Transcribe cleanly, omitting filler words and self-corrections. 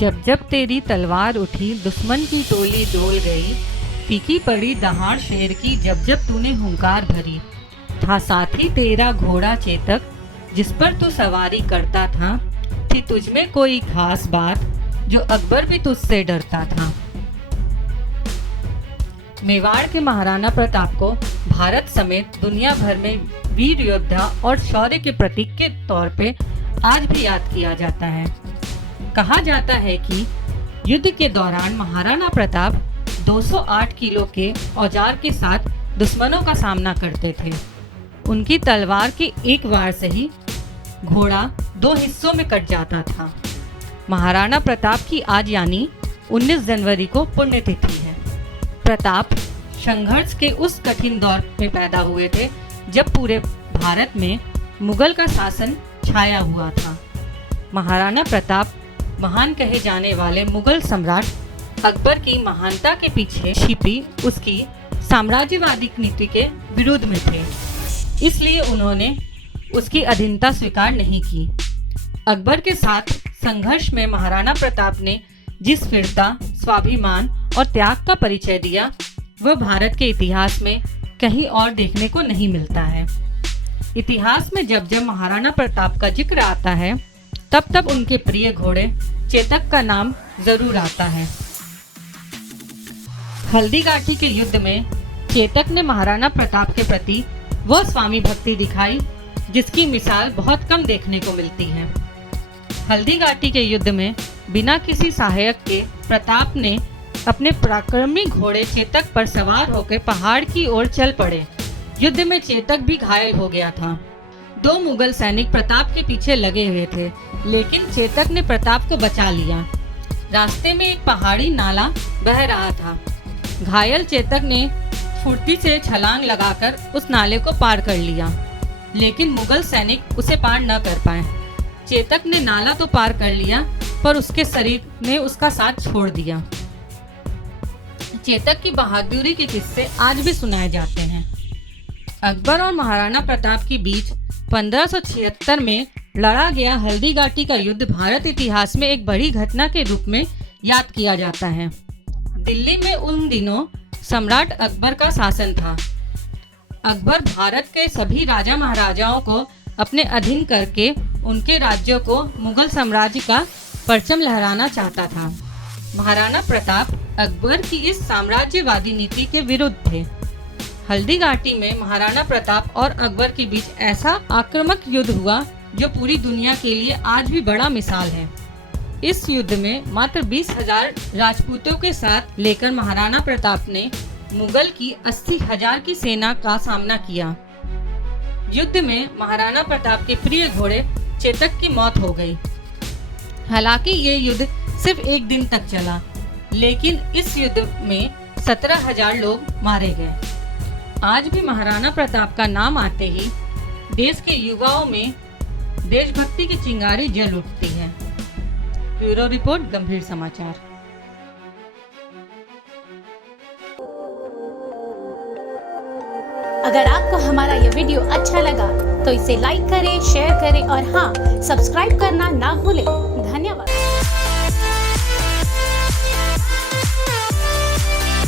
जब जब तेरी तलवार उठी दुश्मन की टोली डोल गई, फीकी पड़ी दहाड़ शेर की जब जब तूने हुंकार भरी। था साथी तेरा घोड़ा चेतक जिस पर तू सवारी करता था, थी तुझमें कोई खास बात जो अकबर भी तुझसे डरता था। मेवाड़ के महाराणा प्रताप को भारत समेत दुनिया भर में वीर योद्धा और शौर्य के प्रतीक के तौर पे आज भी याद किया जाता है। कहा जाता है कि युद्ध के दौरान महाराणा प्रताप 208 किलो के औजार के साथ दुश्मनों का सामना करते थे। उनकी तलवार के एक वार से ही घोड़ा 2 हिस्सों में कट जाता था। महाराणा प्रताप की आज यानी 19 जनवरी को पुण्यतिथि है। प्रताप संघर्ष के उस कठिन दौर में पैदा हुए थे जब पूरे भारत में मुगल का शासन छाया हुआ था। महाराणा प्रताप महान कहे जाने वाले मुगल सम्राट अकबर की महानता के पीछे छिपी उसकी साम्राज्यवादी नीति के विरुद्ध में थे, इसलिए उन्होंने उसकी अधीनता स्वीकार नहीं की। अकबर के साथ संघर्ष में महाराणा प्रताप ने जिस वीरता, स्वाभिमान और त्याग का परिचय दिया, वह भारत के इतिहास में कहीं और देखने को नहीं मिलता है। इतिहास में जब जब महाराणा प्रताप का जिक्र आता है, तब तब उनके प्रिय घोड़े चेतक का नाम जरूर आता है। हल्दीघाटी के युद्ध में चेतक ने महाराणा प्रताप के प्रति वह स्वामी भक्ति दिखाई जिसकी मिसाल बहुत कम देखने को मिलती है। हल्दीघाटी के युद्ध में बिना किसी सहायक के प्रताप ने अपने पराक्रमी घोड़े चेतक पर सवार होकर पहाड़ की ओर चल पड़े। युद्ध में चेतक भी घायल हो गया था। 2 मुगल सैनिक प्रताप के पीछे लगे हुए थे, लेकिन चेतक ने प्रताप को बचा लिया। रास्ते में एक पहाड़ी नाला बह रहा था। घायल चेतक ने फुर्ती से छलांग लगाकर उस नाले को पार कर लिया, लेकिन मुगल सैनिक उसे पार न कर पाए। चेतक ने नाला तो पार कर लिया, पर उसके शरीर ने उसका साथ छोड़ दिया। चेतक की बहादुरी के किस्से आज भी सुनाए जाते हैं। अकबर और महाराणा प्रताप के बीच 1576 में लड़ा गया हल्दीघाटी का युद्ध भारत इतिहास में एक बड़ी घटना के रूप में याद किया जाता है। दिल्ली में उन दिनों सम्राट अकबर का शासन था। अकबर भारत के सभी राजा महाराजाओं को अपने अधीन करके उनके राज्यों को मुगल साम्राज्य का परचम लहराना चाहता था। महाराणा प्रताप अकबर की इस साम्राज्यवादी नीति के विरुद्ध थे। हल्दीघाटी में महाराणा प्रताप और अकबर के बीच ऐसा आक्रामक युद्ध हुआ जो पूरी दुनिया के लिए आज भी बड़ा मिसाल है। इस युद्ध में मात्र 20,000 राजपूतों के साथ लेकर महाराणा प्रताप ने मुगल की 80,000 की सेना का सामना किया। युद्ध में महाराणा प्रताप के प्रिय घोड़े चेतक की मौत हो गई। हालांकि ये युद्ध सिर्फ एक दिन तक चला, लेकिन इस युद्ध में 17,000 लोग मारे गए। आज भी महाराणा प्रताप का नाम आते ही देश के युवाओं में देशभक्ति की चिंगारी जल उठती है। ब्यूरो रिपोर्ट, गंभीर समाचार। अगर आपको हमारा यह वीडियो अच्छा लगा तो इसे लाइक करें, शेयर करें और हाँ, सब्सक्राइब करना ना भूलें।